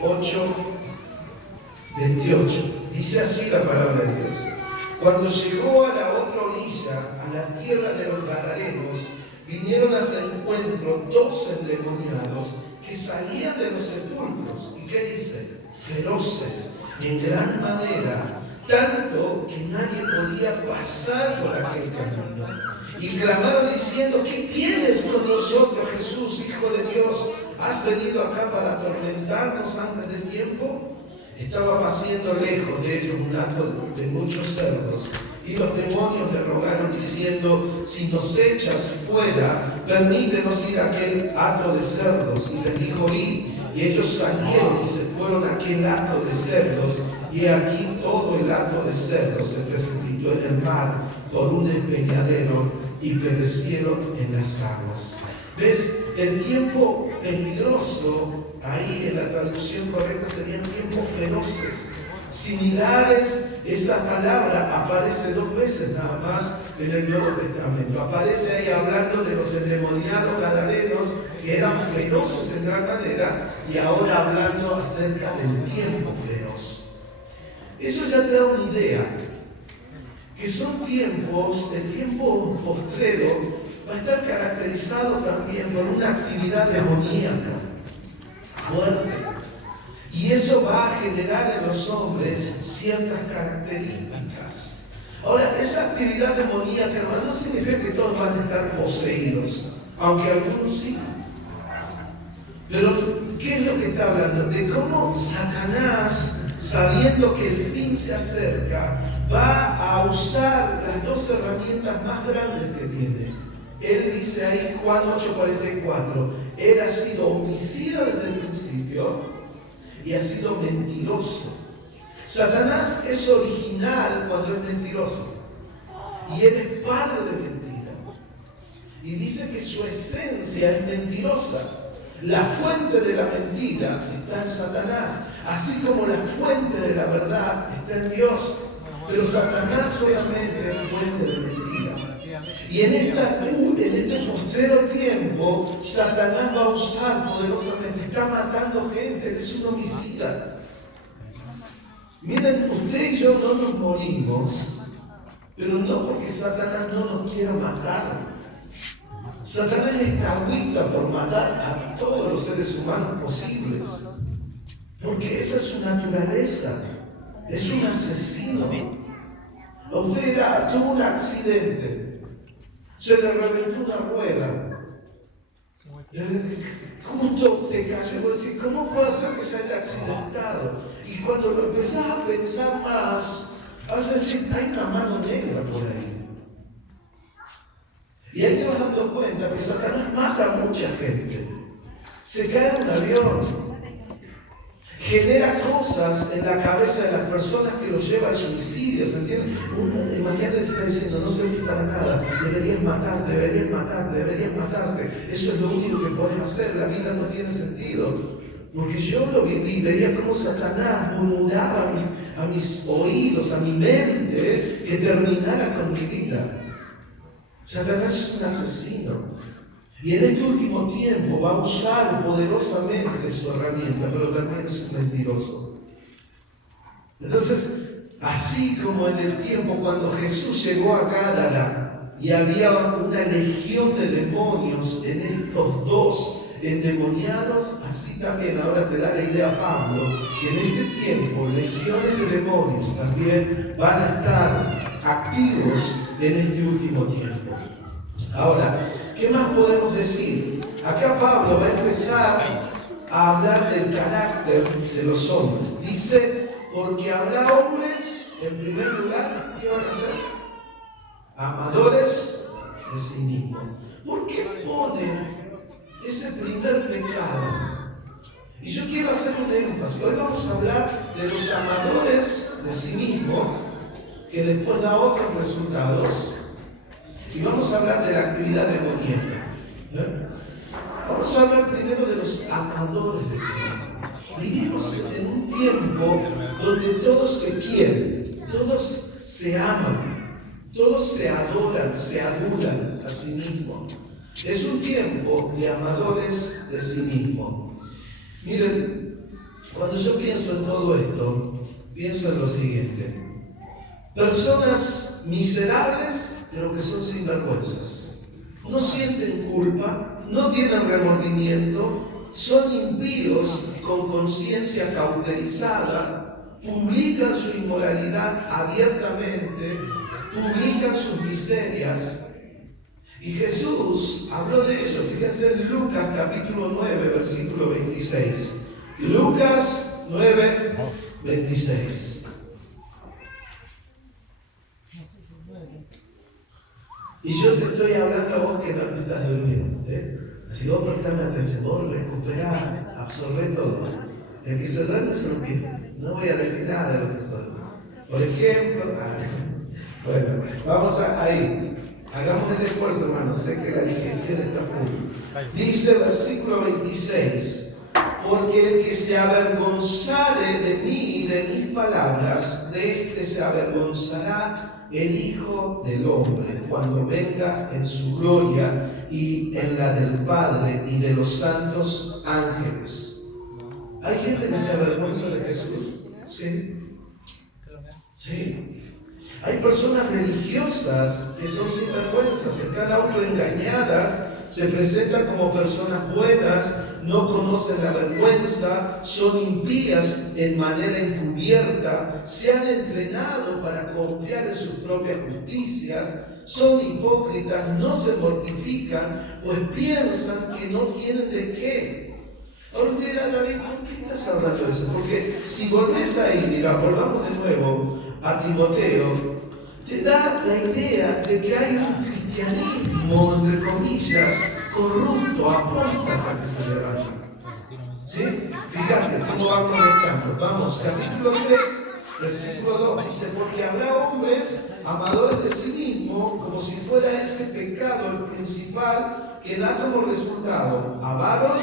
8:28. Dice así la palabra de Dios. Cuando llegó a la otra orilla, a la tierra de los Gadarenos, vinieron a su encuentro 2 endemoniados que salían de los sepulcros. ¿Y qué dice? Feroces, en gran manera, tanto que nadie podía pasar por aquel camino. Y clamaron diciendo: ¿qué tienes con nosotros, Jesús, Hijo de Dios? ¿Has venido acá para atormentarnos antes del tiempo? Estaba paciendo lejos de ellos un hato de muchos cerdos, y los demonios le rogaron diciendo: si nos echas fuera, permítenos ir a aquel hato de cerdos. Y les dijo: id. Y ellos salieron y se fueron a aquel hato de cerdos, y aquí todo el hato de cerdos se precipitó en el mar por un despeñadero y perecieron en las aguas. ¿Ves? El tiempo peligroso, ahí en la traducción correcta serían tiempos feroces. Similares, esa palabra aparece 2 veces nada más en el Nuevo Testamento. Aparece ahí hablando de los endemoniados gadarenos que eran feroces en gran manera, y ahora hablando acerca del tiempo feroz. Eso ya te da una idea, que son tiempos, el tiempo postrero va a estar caracterizado también por una actividad demoníaca fuerte. Y eso va a generar en los hombres ciertas características. Ahora, esa actividad demoníaca, hermano, no significa que todos van a estar poseídos, aunque algunos sí. Pero, ¿qué es lo que está hablando? De cómo Satanás, sabiendo que el fin se acerca, va a usar las 2 herramientas más grandes que tiene. Él dice ahí, Juan 8:44, él ha sido homicida desde el principio y ha sido mentiroso. Satanás es original cuando es mentiroso, y él es padre de mentira. Y dice que su esencia es mentirosa. La fuente de la mentira está en Satanás, así como la fuente de la verdad está en Dios. Pero Satanás solamente es fuente de mentira. Y en este postrero tiempo, Satanás va a usar poderosamente, está matando gente, es un homicida. Miren, usted y yo no nos morimos, pero no porque Satanás no nos quiera matar. Satanás está agüita por matar a todos los seres humanos posibles, porque esa es su naturaleza, es un asesino. Usted tuvo un accidente, se le reventó una rueda, justo se cayó, y vos decís, ¿cómo puede ser que se haya accidentado? Y cuando lo empezás a pensar más, vas a decir, hay una mano negra por ahí. Y ahí te vas dando cuenta que Satanás mata a mucha gente. Se cae en un avión, genera cosas en la cabeza de las personas que los lleva al suicidio, ¿se entiende? Imagínate que te está diciendo, no sirves para nada, deberías matarte, deberías matarte, deberías matarte. Eso es lo único que podés hacer, la vida no tiene sentido. Porque yo lo viví, veía cómo Satanás murmuraba a mis oídos, a mi mente, que terminara con mi vida. Satanás es un asesino. Y en este último tiempo va a usar poderosamente su herramienta, pero también es un mentiroso. Entonces, así como en el tiempo cuando Jesús llegó a Gádara y había una legión de demonios en estos 2 endemoniados, así también ahora te da la idea Pablo, que en este tiempo legiones de demonios también van a estar activos en este último tiempo. Ahora, ¿qué más podemos decir? Acá Pablo va a empezar a hablar del carácter de los hombres. Dice, porque habrá hombres, en primer lugar, ¿qué van a ser? Amadores de sí mismos. ¿Por qué pone ese primer pecado? Y yo quiero hacer un énfasis. Hoy vamos a hablar de los amadores de sí mismos, que después da otros resultados. Y vamos a hablar de la actividad demoníaca. Vamos a hablar primero de los amadores de sí mismos. Vivimos en un tiempo donde todos se quieren, todos se aman, todos se adoran, se adulan a sí mismos. Es un tiempo de amadores de sí mismos. Miren, Cuando yo pienso en todo esto, pienso en lo siguiente. Personas miserables, pero que son sinvergüenzas. No sienten culpa, no tienen remordimiento, son impíos con conciencia cauterizada, publican su inmoralidad abiertamente, publican sus miserias. Y Jesús habló de ello. Fíjense en Lucas capítulo 9, versículo 26. Lucas 9, 26. Y yo te estoy hablando a vos que no te estás durmiendo. Si vos prestame atención, vos recuperás, absorbés todo. El que se duerme se lo pierde. No voy a decir nada de lo que soy. Por ejemplo, bueno, vamos ahí. Hagamos el esfuerzo, hermano. Sé que la vigencia está full. Dice versículo 26. Porque el que se avergonzare de mí y de mis palabras, de este se avergonzará el Hijo del Hombre cuando venga en su gloria y en la del Padre y de los santos ángeles. ¿Hay gente que se avergüenza de Jesús? Sí. Sí. Hay personas religiosas que son sinvergüenzas, están autoengañadas, se presentan como personas buenas, no conocen la vergüenza, son impías en manera encubierta, se han entrenado para confiar en sus propias justicias, son hipócritas, no se mortifican, pues piensan que no tienen de qué. Ahora usted dirá, David, ¿por qué estás hablando de eso? Porque si volvés ahí, mira, volvamos de nuevo a Timoteo, te da la idea de que hay un cristianismo, entre comillas, corrupto, apóstata que se levanta. ¿Sí? Fíjate cómo va conectando. Vamos, capítulo 3, versículo 2, dice, porque habrá hombres amadores de sí mismos, como si fuera ese pecado el principal que da como resultado avaros,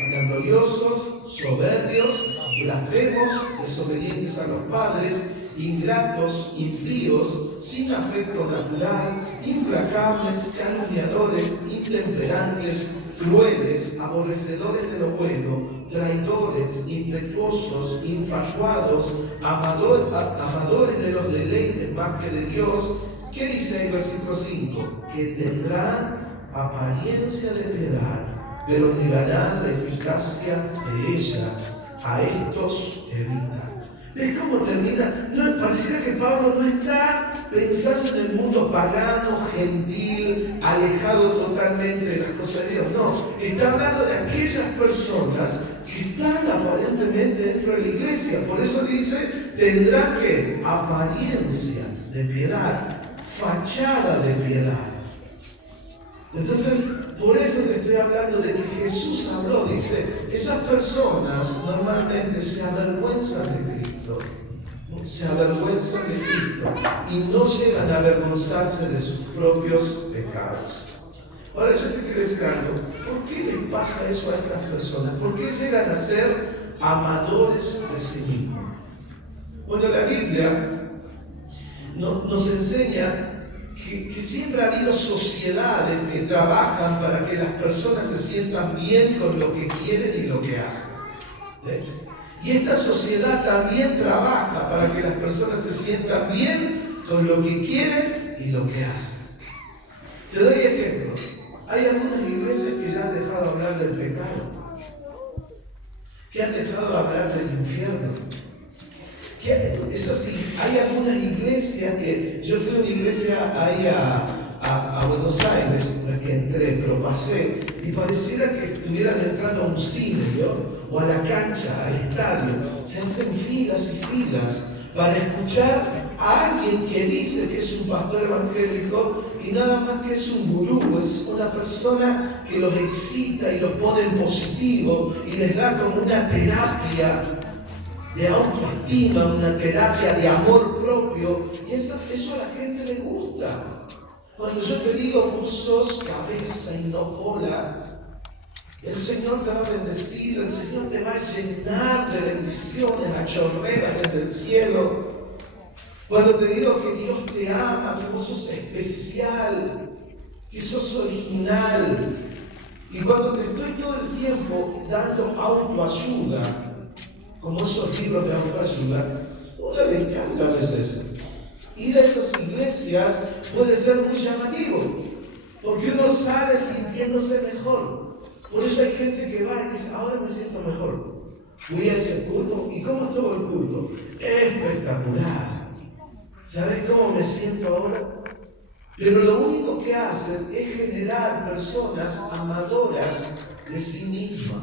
vanagloriosos, soberbios, blasfemos, desobedientes a los padres, ingratos, impíos, sin afecto natural, implacables, calumniadores, intemperantes, crueles, aborrecedores de lo bueno, traidores, impetuosos, infatuados, amadores de los deleites más que de Dios. ¿Qué dice el versículo 5? Que tendrán apariencia de piedad, pero negarán la eficacia de ella. A estos evitan. ¿Ves cómo termina? No, pareciera que Pablo no está pensando en el mundo pagano, gentil, alejado totalmente de las cosas de Dios. No, está hablando de aquellas personas que están aparentemente dentro de la iglesia. Por eso dice, tendrá que apariencia de piedad, fachada de piedad. Entonces, por eso te estoy hablando de que Jesús habló, dice, esas personas normalmente se avergüenzan de Cristo, se avergüenzan de Cristo y no llegan a avergonzarse de sus propios pecados. Ahora yo te quiero decir algo, ¿por qué les pasa eso a estas personas? ¿Por qué llegan a ser amadores de sí mismos? Bueno, la Biblia nos enseña que siempre ha habido sociedades que trabajan para que las personas se sientan bien con lo que quieren y lo que hacen. Y esta sociedad también trabaja para que las personas se sientan bien con lo que quieren y lo que hacen. Te doy ejemplos. Hay algunas iglesias que ya han dejado de hablar del pecado, que han dejado de hablar del infierno. Es así, hay algunas iglesias que, yo fui a una iglesia ahí a Buenos Aires, no es que entré, pero pasé, y pareciera que estuvieran entrando a un cine, ¿no? O a la cancha, al estadio. Se hacen filas y filas para escuchar a alguien que dice que es un pastor evangélico y nada más que es un gurú, es una persona que los excita y los pone en positivo y les da como una terapia de autoestima, una terapia de amor propio, y eso a la gente le gusta. Cuando yo te digo, vos sos cabeza y no cola, el Señor te va a bendecir, el Señor te va a llenar de bendiciones, a chorreras desde el cielo. Cuando te digo que Dios te ama, que vos sos especial, que sos original, y cuando te estoy todo el tiempo dando autoayuda, como esos libros de autoayuda, a uno le encanta a veces. Ir a esas iglesias puede ser muy llamativo, porque uno sale sintiéndose mejor. Por eso hay gente que va y dice, ahora me siento mejor. Fui a ese culto, ¿y cómo estuvo el culto? Espectacular. ¿Sabes cómo me siento ahora? Pero lo único que hacen es generar personas amadoras de sí mismas.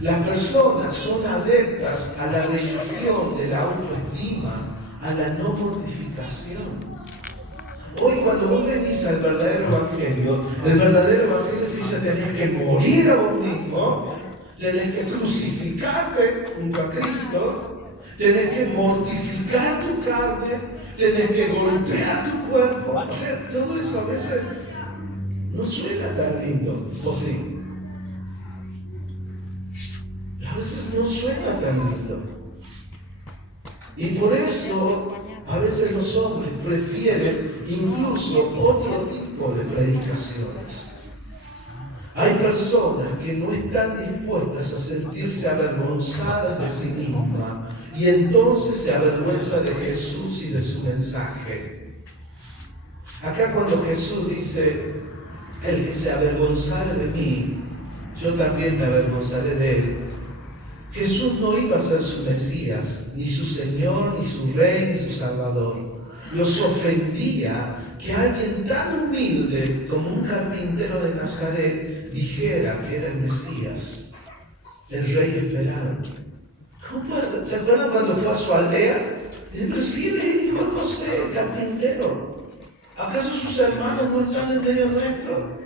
Las personas son adeptas a la religión de la autoestima, a la no mortificación. Hoy cuando vos venís al verdadero evangelio, el verdadero evangelio dice tenés que morir a vos mismo, tenés que crucificarte junto a Cristo, tenés que mortificar tu carne, tenés que golpear tu cuerpo. O sea, todo eso a veces no suena tan lindo, ¿o sí? A veces no suena tan lindo. Y por eso a veces los hombres prefieren incluso otro tipo de predicaciones. Hay personas que no están dispuestas a sentirse avergonzadas de sí mismas y entonces se avergüenza de Jesús y de su mensaje. Acá cuando Jesús dice, el que se avergonzare de mí, yo también me avergonzaré de él. Jesús no iba a ser su Mesías, ni su Señor, ni su Rey, ni su Salvador. Los ofendía que alguien tan humilde como un carpintero de Nazaret dijera que era el Mesías, el Rey esperado. ¿Se acuerdan cuando fue a su aldea? Pero sí, le dijo José, el carpintero. ¿Acaso sus hermanos no están en medio nuestro?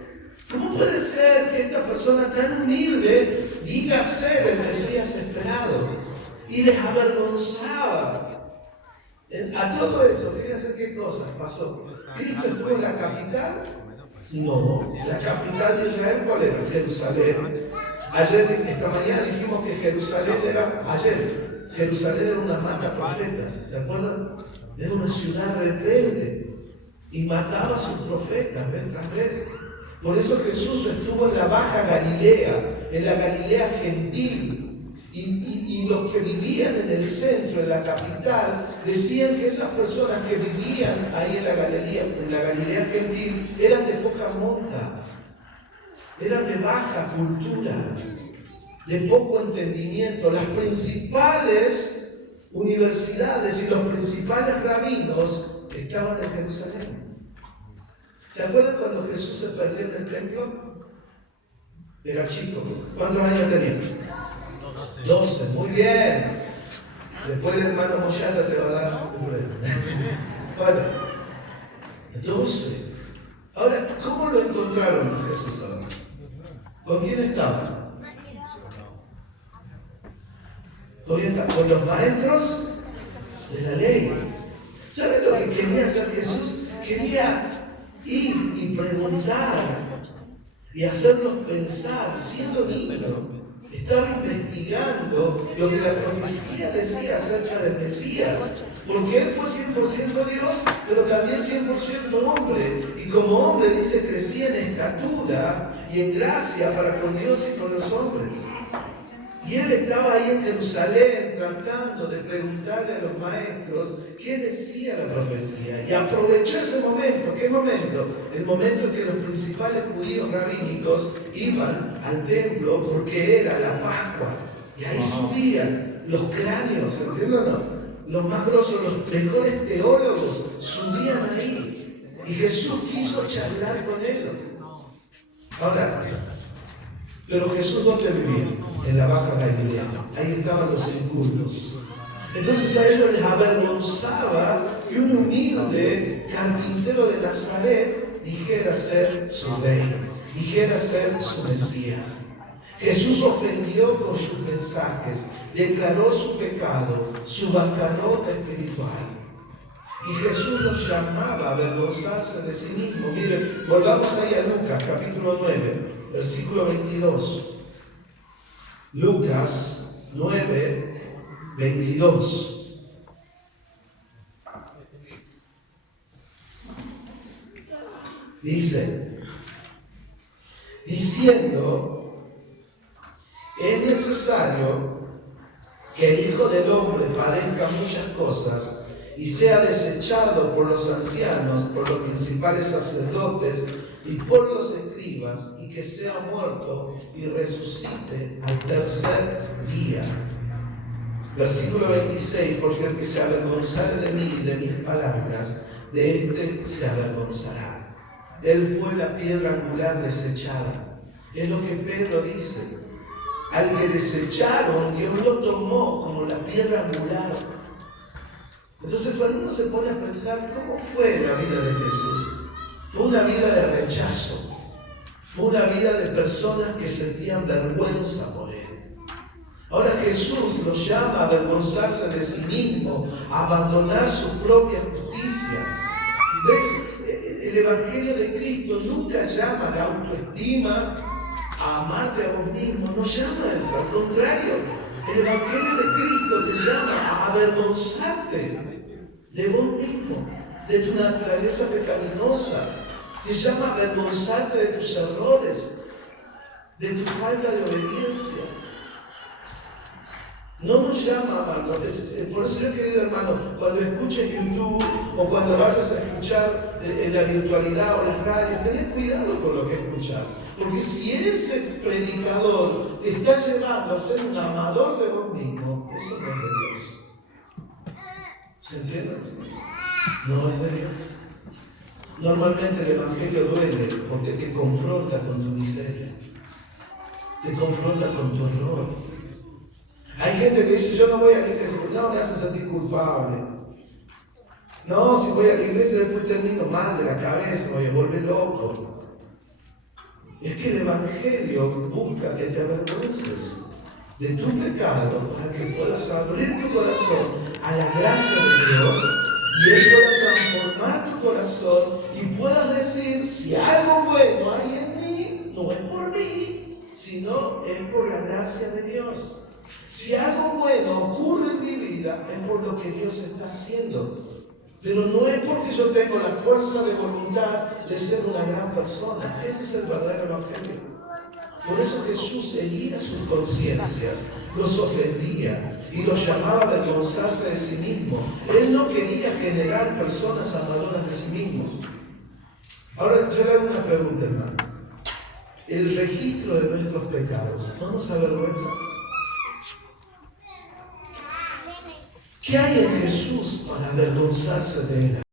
¿Cómo puede ser que esta persona tan humilde diga ser el Mesías esperado? Y les avergonzaba. A todo eso, fíjense qué cosas pasó. ¿Cristo estuvo en la capital? No. ¿La capital de Israel cuál era? Jerusalén. Esta mañana dijimos que Jerusalén era una mata de profetas. ¿Se acuerdan? Era una ciudad rebelde y mataba a sus profetas vez tras vez. Por eso Jesús estuvo en la Baja Galilea, en la Galilea gentil. Y los que vivían en el centro, en la capital, decían que esas personas que vivían ahí en la Galilea gentil, eran de poca monta, eran de baja cultura, de poco entendimiento. Las principales universidades y los principales rabinos estaban en Jerusalén. ¿Se acuerdan cuando Jesús se perdió en el templo? Era chico. ¿Cuántos años tenía? 12. Muy bien. Después el hermano Moyata te va a dar un premio. Bueno, 12. Ahora, ¿cómo lo encontraron a Jesús ahora? ¿Con quién estaba? ¿Con quién estaba? Con los maestros de la ley. ¿Saben lo que quería hacer Jesús? Quería ir y preguntar y hacerlos pensar, siendo niño. Estaba investigando lo que la profecía decía acerca del Mesías, porque él fue 100% Dios, pero también 100% hombre. Y como hombre, dice, crecía en estatura y en gracia para con Dios y con los hombres. Y él estaba ahí en Jerusalén tratando de preguntarle a los maestros qué decía la profecía. Y aprovechó ese momento. ¿Qué momento? El momento en que los principales judíos rabínicos iban al templo porque era la Pascua. Y ahí subían los cráneos, ¿entienden o no? Los más grosos, los mejores teólogos subían ahí. Y Jesús quiso charlar con ellos. Ahora, pero Jesús ¿dónde vivía? En la Baja Galilea. Ahí estaban los incultos. Entonces a ellos les avergonzaba que un humilde carpintero de Nazaret dijera ser su rey, dijera ser su Mesías. Jesús ofendió con sus mensajes, declaró su pecado, su bancarrota espiritual. Y Jesús los llamaba a avergonzarse de sí mismo. Miren, volvamos ahí a Lucas, capítulo 9, versículo 22. Lucas 9, 22. Dice, diciendo, es necesario que el Hijo del Hombre padezca muchas cosas y sea desechado por los ancianos, por los principales sacerdotes y por los escribas, y que sea muerto y resucite al tercer día. Versículo 26, porque el que se avergonzare de mí y de mis palabras, de éste se avergonzará. Él fue la piedra angular desechada. Es lo que Pedro dice. Al que desecharon, Dios lo tomó como la piedra angular. Entonces, cuando uno se pone a pensar, ¿cómo fue la vida de Jesús? Fue una vida de rechazo. Fue una vida de personas que sentían vergüenza por él. Ahora Jesús los llama a avergonzarse de sí mismo, a abandonar sus propias justicias. ¿Ves? El Evangelio de Cristo nunca llama a la autoestima, a amarte a vos mismo, no llama a eso, al contrario. El Evangelio de Cristo te llama a avergonzarte de vos mismo, de tu naturaleza pecaminosa. Te llama a avergonzarte de tus errores, de tu falta de obediencia. No nos llama a amarnos. Por eso yo, querido hermano, cuando escuches YouTube o cuando vayas a escuchar en la virtualidad o las radios, ten cuidado con lo que escuchas. Porque si ese predicador te está llevando a ser un amador de vos mismo, eso no es de Dios. ¿Se entiende? No es de Dios. Normalmente el Evangelio duele porque te confronta con tu miseria. Te confronta con tu error. Hay gente que dice, yo no voy a la iglesia porque no me hace sentir culpable. No, si voy a la iglesia después termino mal de la cabeza, me voy a volver loco. Es que el Evangelio busca que te avergüences de tu pecado para que puedas abrir tu corazón a la gracia de Dios y Él pueda transformar tu corazón y puedas decir, si algo bueno hay en mí, no es por mí, sino es por la gracia de Dios. Si algo bueno ocurre en mi vida, es por lo que Dios está haciendo. Pero no es porque yo tengo la fuerza de voluntad de ser una gran persona. Ese es el verdadero Evangelio. Por eso Jesús hería sus conciencias, los ofendía y los llamaba a avergonzarse de sí mismo. Él no quería generar personas amadoras de sí mismo. Ahora yo le hago una pregunta, hermano. El registro de nuestros pecados, ¿no nos avergüenza? ¿Qué hay en Jesús para avergonzarse de Él?